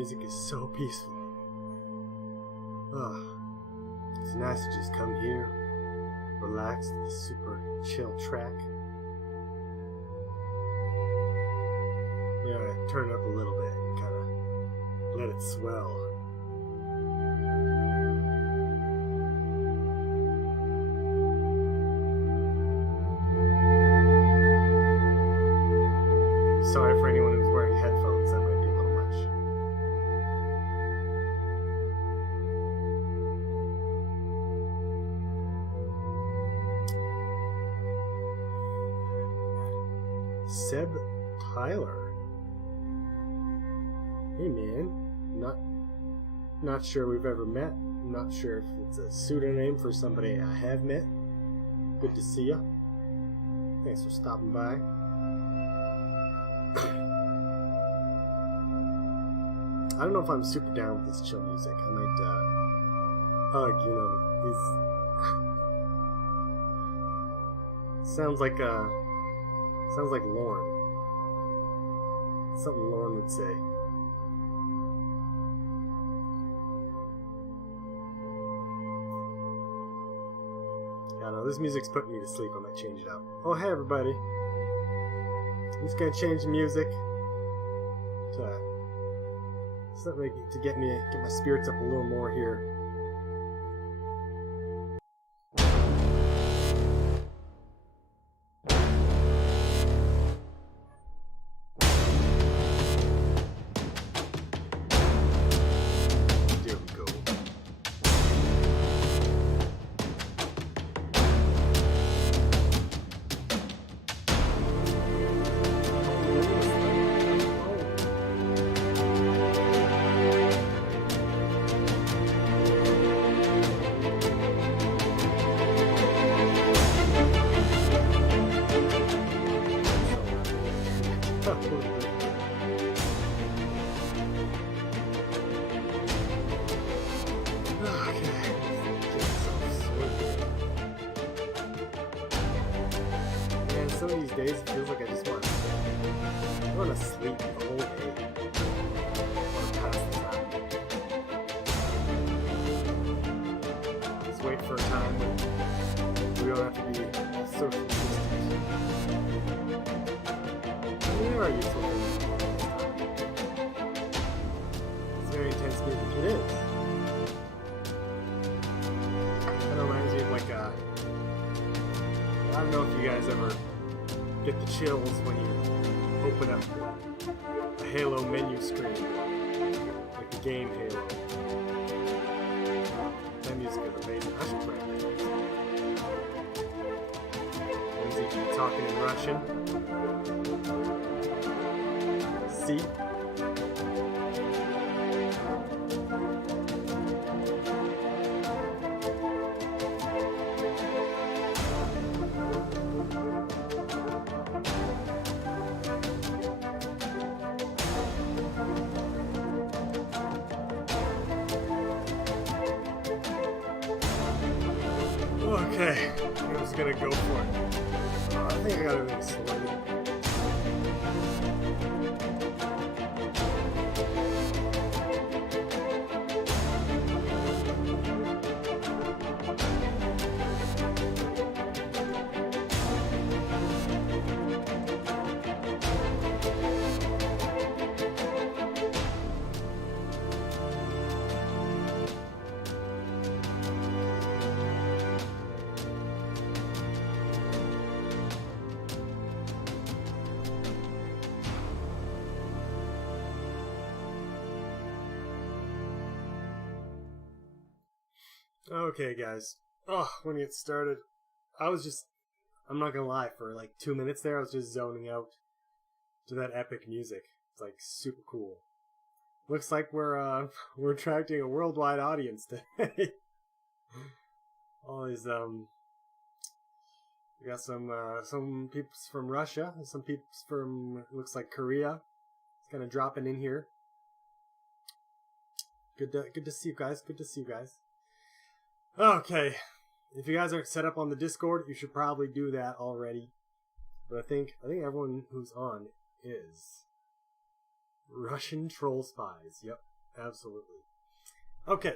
music is so peaceful. It's nice to just come here, relax to this super chill track. Yeah, turn it up a little bit and kind of let it swell. Sorry for anyone who's wearing headphones, that might be a little much. Seb Tyler. Hey man, not sure we've ever met. Not sure if it's a pseudonym for somebody I have met. Good to see ya. Thanks for stopping by. I don't know if I'm super down with this chill music. I might hug, these sounds like Lauren. Something Lauren would say. I don't know, this music's putting me to sleep. I might change it up. Oh, hey everybody. I'm just gonna change the music to something to get my spirits up a little more here. There we go. Some of these days it feels like I just want to sleep the whole day. I want to pass the time. Just wait for a time when we don't have to be social distant. Where are you social? It's very intense music. It is. Kind of reminds me of like I don't know if you guys ever get the chills when you open up a Halo menu screen, like the game Halo. That music is amazing. I should play it. Lindsay keep talking in Russian. See? Okay, I'm just gonna go for it. I think I got everything sorted. Okay, guys. When we get started, I'm not gonna lie, for like 2 minutes there, I was just zoning out to that epic music. It's like super cool. Looks like we're attracting a worldwide audience today. All these, we got some peeps from Russia, some peeps from, looks like Korea. It's kind of dropping in here. Good to see you guys. Good to see you guys. Okay, if you guys aren't set up on the Discord, you should probably do that already. But I think everyone who's on is Russian troll spies. Yep, Absolutely. Okay.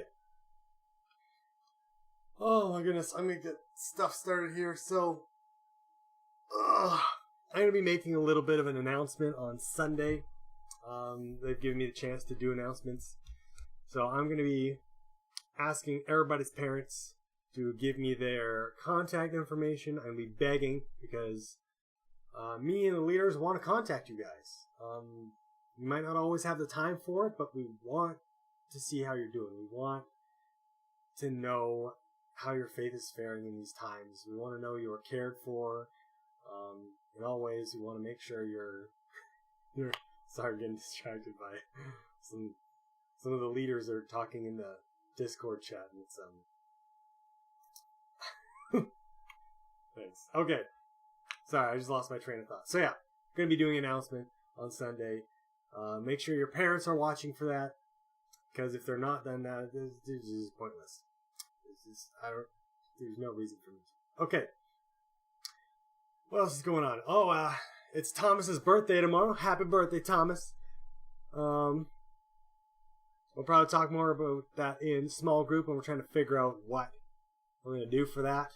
Oh my goodness, I'm gonna get stuff started here. So, I'm gonna be making a little bit of an announcement on Sunday. They've given me the chance to do announcements, so I'm gonna be asking everybody's parents to give me their contact information. I'm gonna be begging because me and the leaders want to contact you guys. We might not always have the time for it, but we want to see how you're doing. We want to know how your faith is faring in these times. We want to know you are cared for. In all ways, we want to make sure you're sorry, I'm getting distracted by some of the leaders are talking in the Discord chat, and it's thanks. Okay. Sorry, I just lost my train of thought. So yeah, gonna be doing an announcement on Sunday. Make sure your parents are watching for that, because if they're not, then this is pointless. There's no reason for me to. Okay. What else is going on? Oh, it's Thomas's birthday tomorrow. Happy birthday, Thomas. We'll probably talk more about that in small group when we're trying to figure out what we're going to do for that.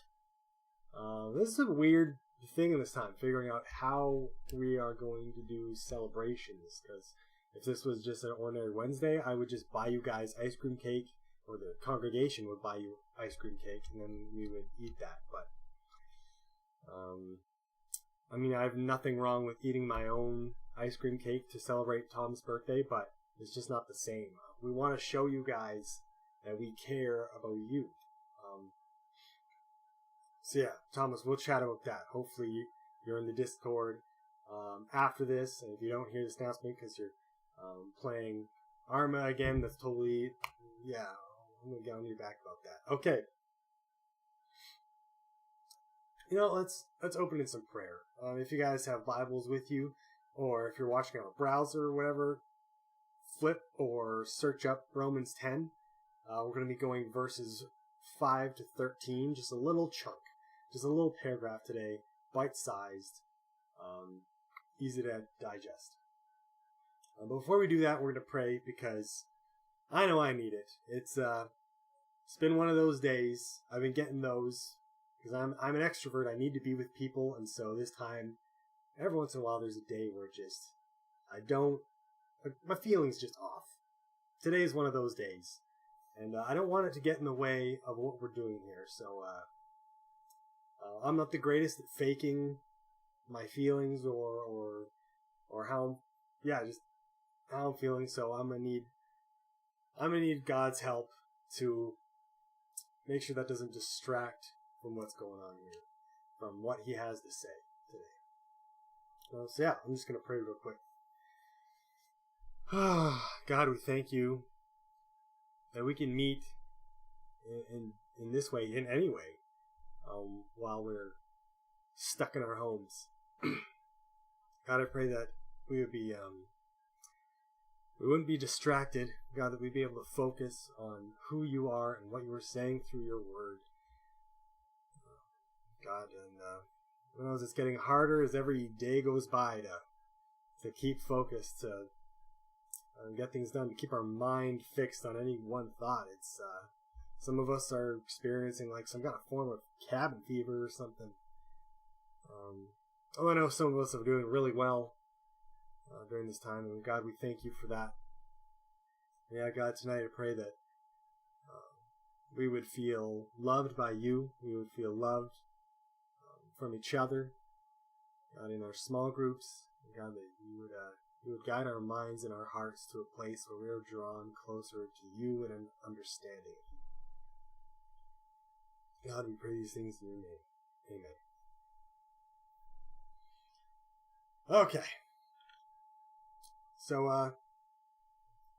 This is a weird thing in this time, figuring out how we are going to do celebrations. Because if this was just an ordinary Wednesday, I would just buy you guys ice cream cake, or the congregation would buy you ice cream cake, and then we would eat that. But I mean, I have nothing wrong with eating my own ice cream cake to celebrate Tom's birthday, but it's just not the same. We want to show you guys that we care about you. So yeah, Thomas, we'll chat about that. Hopefully you're in the Discord after this, and if you don't hear this announcement because you're playing Arma again, that's totally, yeah, I'm going to get on your back about that. Okay. You know, let's open in some prayer. If you guys have Bibles with you, or if you're watching on a browser or whatever, flip or search up Romans 10. We're going to be going verses 5 to 13, just a little chunk, just a little paragraph today, bite-sized, easy to digest. But before we do that, we're going to pray because I know I need it. It's been one of those days. I've been getting those. Because I'm an extrovert, I need to be with people, and so this time, every once in a while, there's a day where my feeling's just off. Today is one of those days, and I don't want it to get in the way of what we're doing here, so I'm not the greatest at faking my feelings or how, just how I'm feeling, so I'm gonna need God's help to make sure that doesn't distract from what's going on here, from what he has to say today. So yeah, I'm just going to pray real quick. God, we thank you that we can meet in this way, in any way, while we're stuck in our homes. God, I pray that we wouldn't be distracted. God, that we'd be able to focus on who you are and what you are saying through your word. God, and it's getting harder as every day goes by to keep focused, to get things done, to keep our mind fixed on any one thought. It's some of us are experiencing like some kind of form of cabin fever or something. I know some of us are doing really well during this time, and God, we thank you for that. Yeah, God, tonight I pray that we would feel loved by you. We would feel loved from each other, God, in our small groups. God, that you would guide our minds and our hearts to a place where we are drawn closer to you and an understanding of you. God, we pray these things in your name. Amen. Okay. So,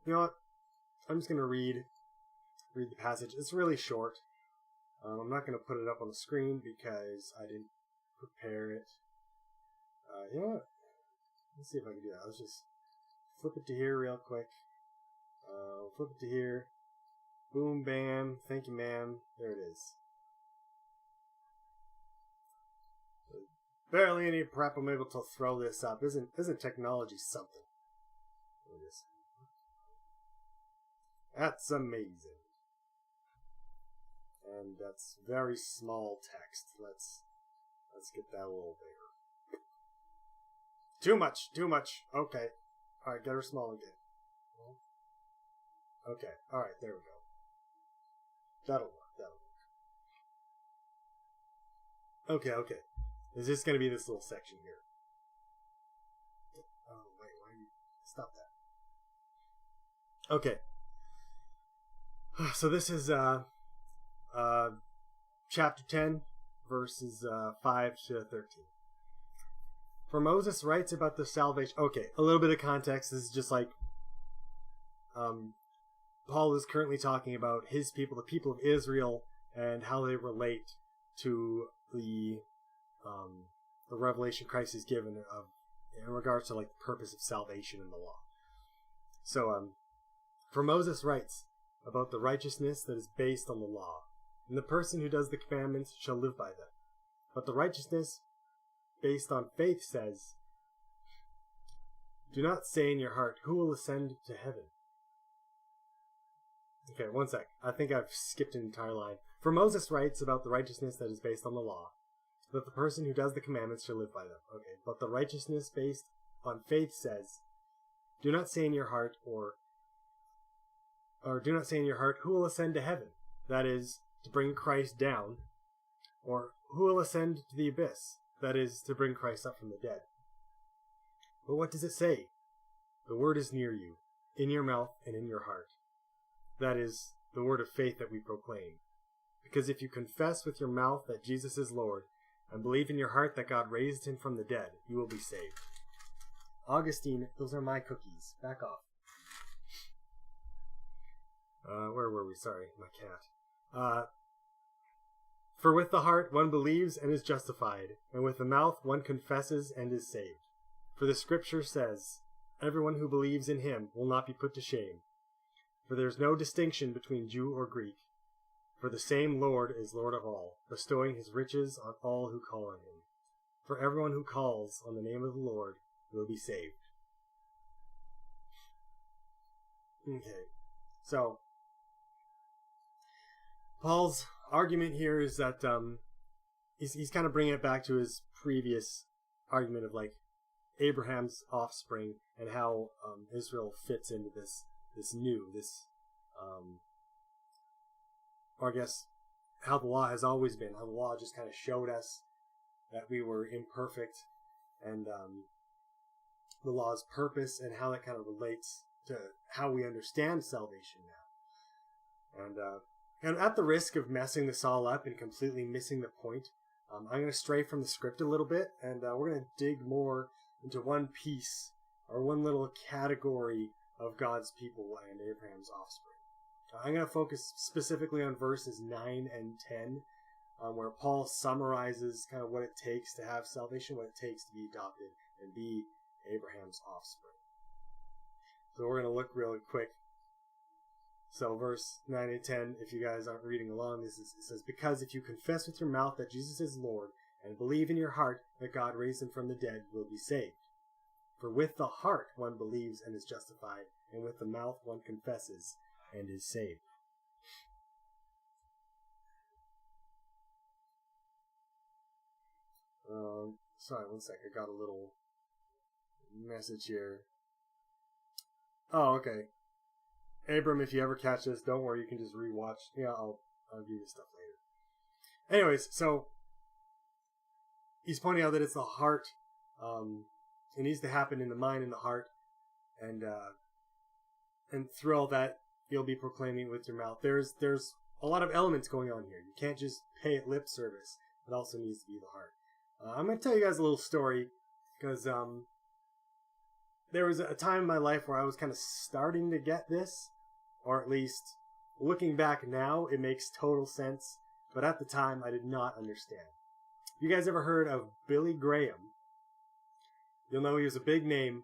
you know what? I'm just going to read the passage. It's really short. I'm not going to put it up on the screen because I didn't prepare it. You know what? Let's see if I can do that. Let's just flip it to here real quick. Flip it to here. Boom, bam. Thank you, ma'am. There it is. Barely any prep. I'm able to throw this up. Isn't technology something? There it is. That's amazing. And that's very small text. Let's get that a little bigger. Too much. Okay. Alright, get her small again. Okay, alright, there we go. That'll work. Okay. Is this going to be this little section here? Oh, wait, why you... Stop that. Okay. So this is chapter 10, verses 5 to 13. For Moses writes about the salvation... Okay, a little bit of context. This is just like... Paul is currently talking about his people, the people of Israel, and how they relate to the revelation Christ has given of in regards to like the purpose of salvation in the law. So, for Moses writes about the righteousness that is based on the law, and the person who does the commandments shall live by them. But the righteousness based on faith says, do not say in your heart, who will ascend to heaven? Okay, one sec. I think I've skipped an entire line. For Moses writes about the righteousness that is based on the law, that the person who does the commandments shall live by them. Okay, but the righteousness based on faith says, do not say in your heart, or do not say in your heart, who will ascend to heaven? That is, to bring Christ down. Or, who will ascend to the abyss? That is, to bring Christ up from the dead. But what does it say? The word is near you, in your mouth and in your heart. That is, the word of faith that we proclaim. Because if you confess with your mouth that Jesus is Lord, and believe in your heart that God raised him from the dead, you will be saved. Augustine, those are my cookies. Back off. Where were we? Sorry, my cat. For with the heart one believes and is justified, and with the mouth one confesses and is saved. For the scripture says, everyone who believes in him will not be put to shame. For there is no distinction between Jew or Greek. For the same Lord is Lord of all, bestowing his riches on all who call on him. For everyone who calls on the name of the Lord will be saved. Okay, so Paul's argument here is that he's kind of bringing it back to his previous argument of like Abraham's offspring and how Israel fits into this or I guess how the law has always been, how the law just kind of showed us that we were imperfect, and the law's purpose and how that kind of relates to how we understand salvation now. And at the risk of messing this all up and completely missing the point, I'm going to stray from the script a little bit, and we're going to dig more into one piece or one little category of God's people and Abraham's offspring. I'm going to focus specifically on verses 9 and 10, where Paul summarizes kind of what it takes to have salvation, what it takes to be adopted and be Abraham's offspring. So we're going to look really quick. So verse 9 and 10, if you guys aren't reading along, it says, because if you confess with your mouth that Jesus is Lord and believe in your heart that God raised him from the dead, you will be saved. For with the heart one believes and is justified, and with the mouth one confesses and is saved. Sorry, one sec. I got a little message here. Oh, okay. Abram, if you ever catch this, don't worry. You can just rewatch. Yeah, I'll do this stuff later. Anyways, so he's pointing out that it's the heart. It needs to happen in the mind and the heart, and through all that, you'll be proclaiming with your mouth. There's a lot of elements going on here. You can't just pay it lip service. It also needs to be the heart. I'm going to tell you guys a little story, because there was a time in my life where I was kind of starting to get this, or at least looking back now, it makes total sense, but at the time I did not understand. You guys ever heard of Billy Graham? You'll know he was a big name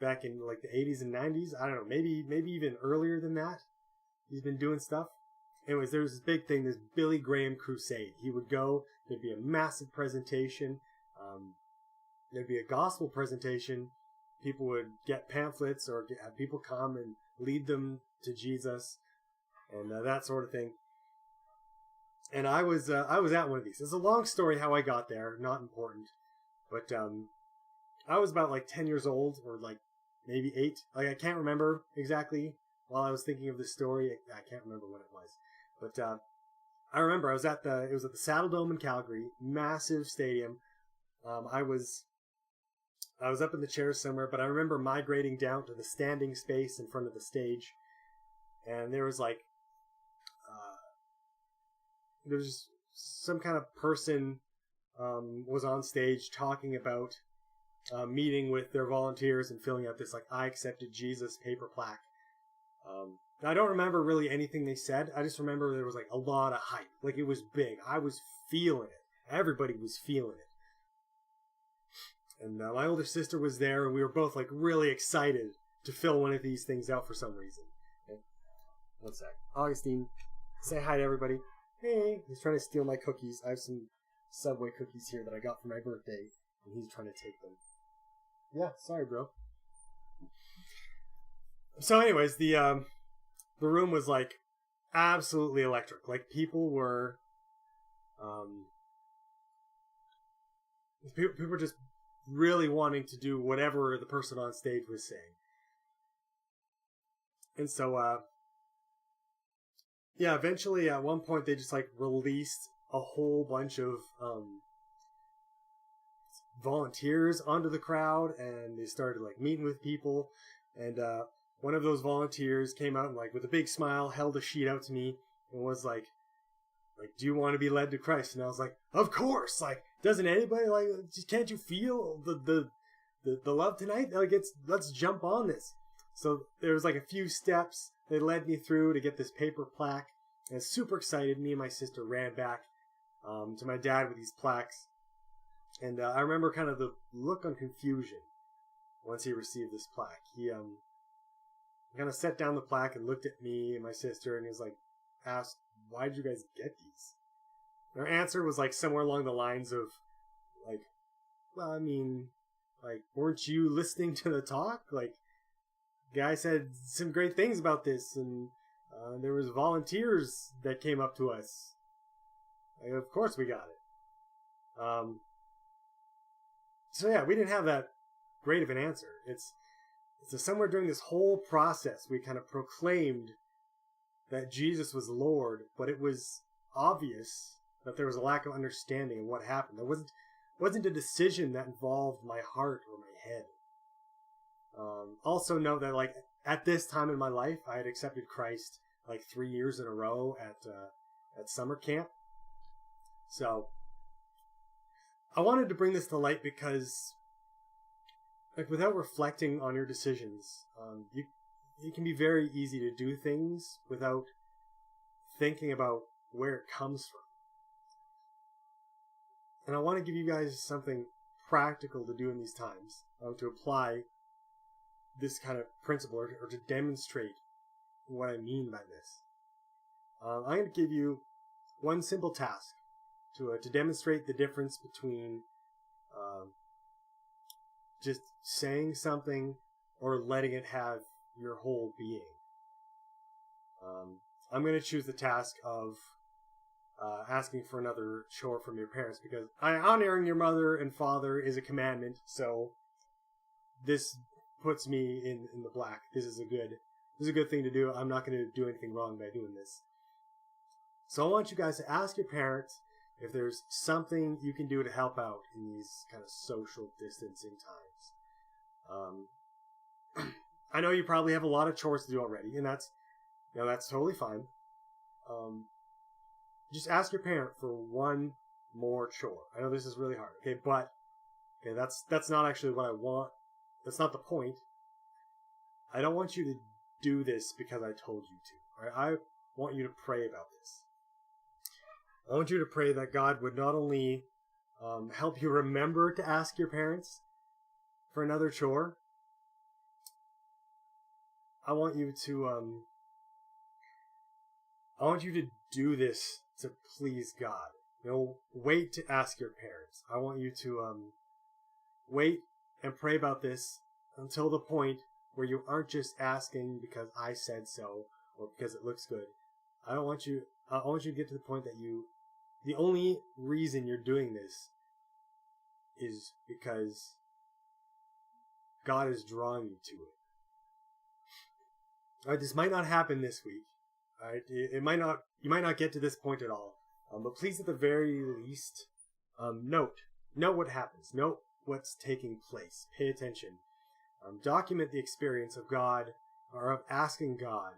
back in like the 80s and 90s. I don't know, maybe even earlier than that. He's been doing stuff. Anyways, there was this big thing, this Billy Graham crusade. He would go, there'd be a massive presentation, there'd be a gospel presentation. People would get pamphlets or have people come and lead them to Jesus, and that sort of thing. And I was at one of these. It's a long story how I got there, not important, but I was about like 10 years old, or like maybe 8. Like I can't remember exactly. While I was thinking of this story, I can't remember when it was, but I remember it was at the Saddle Dome in Calgary, massive stadium. I was up in the chairs somewhere, but I remember migrating down to the standing space in front of the stage, and there was like there was some kind of person was on stage talking about meeting with their volunteers and filling out this like "I accepted Jesus" paper plaque. I don't remember really anything they said. I just remember there was like a lot of hype. Like it was big. I was feeling it. Everybody was feeling it. And my older sister was there, and we were both like really excited to fill one of these things out for some reason. Okay. One sec. Augustine, say hi to everybody. Hey. He's trying to steal my cookies. I have some Subway cookies here that I got for my birthday, and he's trying to take them. Yeah, sorry, bro. So anyways, the room was like absolutely electric. Like people were people were just really wanting to do whatever the person on stage was saying. And so yeah, eventually at one point they just like released a whole bunch of volunteers onto the crowd, and they started like meeting with people, and one of those volunteers came out and like with a big smile held a sheet out to me and was like, do you want to be led to Christ? And I was like, of course. Like, doesn't anybody like? Can't you feel the love tonight? Like, let's jump on this. So there was like a few steps they led me through to get this paper plaque. And I was super excited. Me and my sister ran back to my dad with these plaques, and I remember kind of the look of confusion once he received this plaque. He kind of set down the plaque and looked at me and my sister, and he was like, asked, why did you guys get these? And our answer was like somewhere along the lines of like, well, I mean, like, weren't you listening to the talk? Like, the guy said some great things about this, and there was volunteers that came up to us. Like, of course we got it. So yeah, we didn't have that great of an answer. It's somewhere during this whole process we kind of proclaimed that Jesus was Lord, but it was obvious that there was a lack of understanding of what happened. There wasn't a decision that involved my heart or my head. Also note that like at this time in my life, I had accepted Christ like 3 years in a row at summer camp. So I wanted to bring this to light because, like, without reflecting on your decisions, it can be very easy to do things without thinking about where it comes from. And I want to give you guys something practical to do in these times, to apply this kind of principle or to demonstrate what I mean by this. I'm going to give you one simple task to demonstrate the difference between just saying something or letting it have your whole being. I'm going to choose the task of asking for another chore from your parents, because honoring your mother and father is a commandment, so this puts me in the black. This is a good thing to do. I'm not going to do anything wrong by doing this. So I want you guys to ask your parents if there's something you can do to help out in these kind of social distancing times. I know you probably have a lot of chores to do already, and that's totally fine. Just ask your parent for one more chore. I know this is really hard, okay, but that's not actually what I want. That's not the point. I don't want you to do this because I told you to. All right? I want you to pray about this. I want you to pray that God would not only help you remember to ask your parents for another chore. I want you to do this to please God. Wait to ask your parents. I want you to wait and pray about this until the point where you aren't just asking because I said so or because it looks good. I want you to get to the point that the only reason you're doing this is because God is drawing you to it. All right, this might not happen this week. All right, it might not. You might not get to this point at all. But please, at the very least, note what happens. Note what's taking place. Pay attention. Document the experience of God or of asking God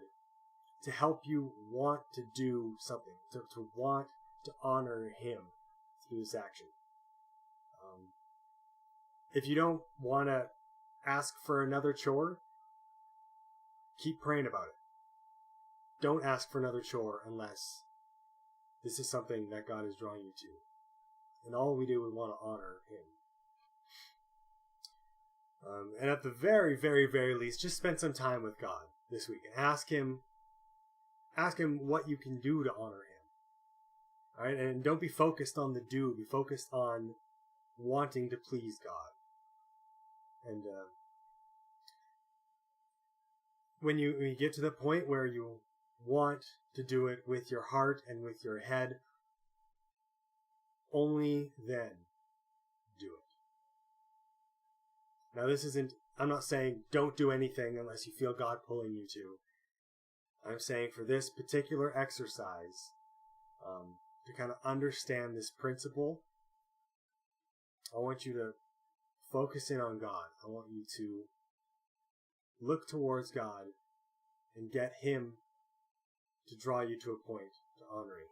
to help you want to do something, to want to honor Him through this action. If you don't want to ask for another chore, keep praying about it. Don't ask for another chore unless this is something that God is drawing you to. And all we do is want to honor Him. And at the very, very, very least, just spend some time with God this week and ask Him what you can do to honor Him. All right, and don't be focused on the do. Be focused on wanting to please God. And when you get to the point where you want to do it with your heart and with your head, only then do it. Now, I'm not saying don't do anything unless you feel God pulling you to. I'm saying for this particular exercise, to kind of understand this principle, I want you to focus in on God. I want you to look towards God and get Him to draw you to a point to honoring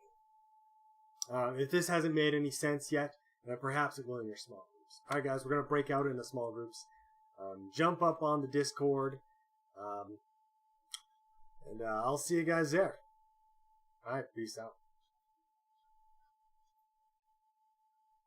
Him. If this hasn't made any sense yet, then perhaps it will in your small groups. Alright guys, we're going to break out into small groups. Jump up on the Discord. And I'll see you guys there. Alright, peace out.